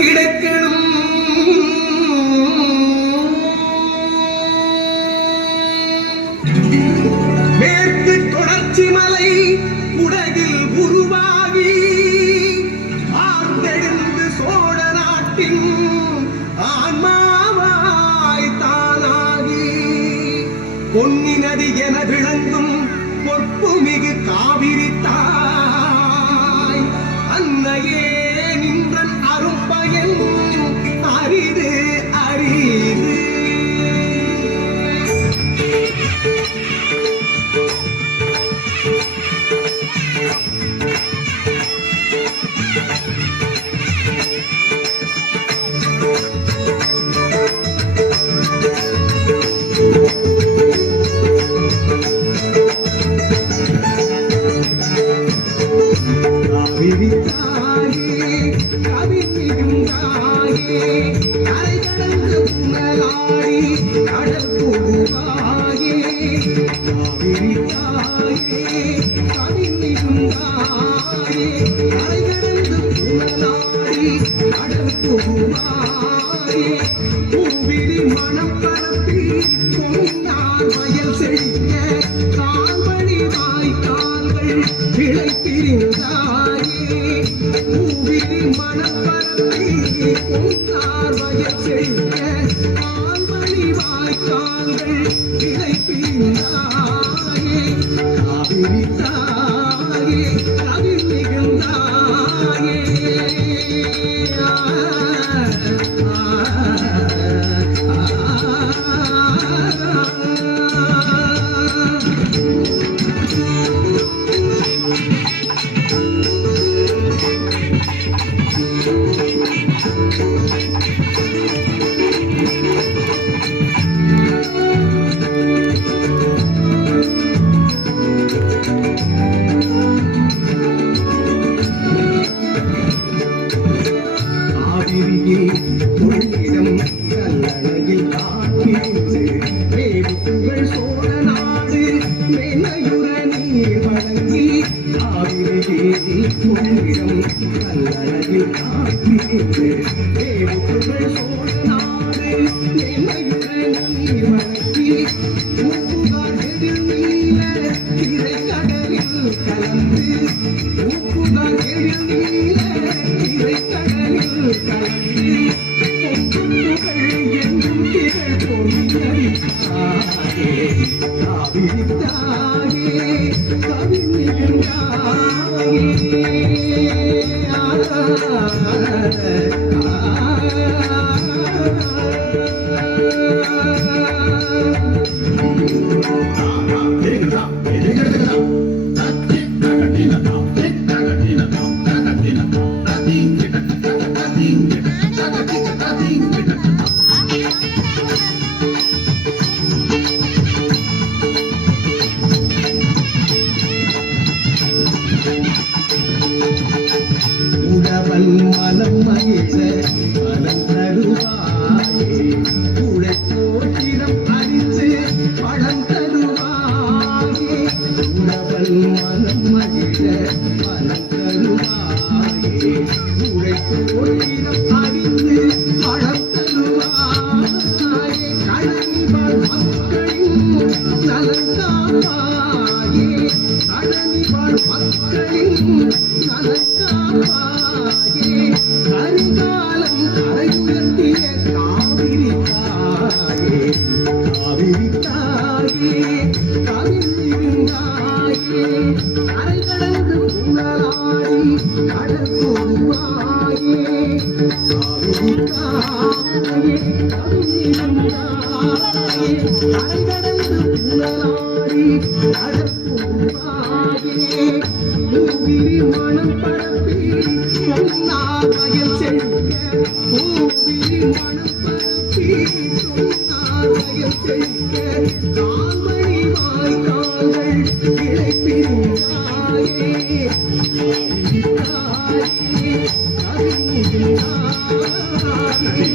கிடக்கணும். மேற்கு தொடர்ச்சி மலை உலகில் உருவாகி ஆர்ந்தெழுந்து சோழ நாட்டின் ஆன்மாவாய் தானாகி பொன்னி நதி என விளங்கும் பொற்புமிகு காவிரி தாய் அன்னையே நின்றன் அரும்பயன் அரிது அரிது. மனம் பரப்பி பொன்னார் வயல் செழிக்க கால்வழி வாய்க்கால்கள் கிளை பிரிந்தாயே. பூவிரி மனம் பரப்பி பொன்னார் வயல் செழிக்க கால்வழி வாய்க்கால்கள் கிளை பிரிந்தாயே. காவிரி தாயே கவி மிகுந்தாயே. மனம் மகிழ மனம் தருவாயே. உழைப்போட்டிடம் அரித்து பழம் தருவாயே. உணவல் மனம் மகிழ மனம் தருவாயே. உழைப்போட்டிடம் அரித்து பழம் தருவாயே. கடனிவாழ் மக்களின் நலன் காப்பாயே. கடனிவாழ் மக்களின் நலன் கரிகாலம் கரையுயர்த்திய காவிரி தாயே. காவிரி தாயே கவிழ்ந்தாயே. கரை கடந்து புனலாடி கடல் போவாயே. காவிரி தாயே கவிழ்ந்தாயே. கரை கடந்து புனலாடி கடல் போவாயே. பூவிரி மனம் பரப்பி பொன்னார் வயல் செழிக்க. பூவிரி மனம் பரப்பி பொன்னார் வயல் செழிக்க. கால்வழி வாய்க்கால்கள் கிளை பிரிந்தாயே. கவி மிகுந்தாயே.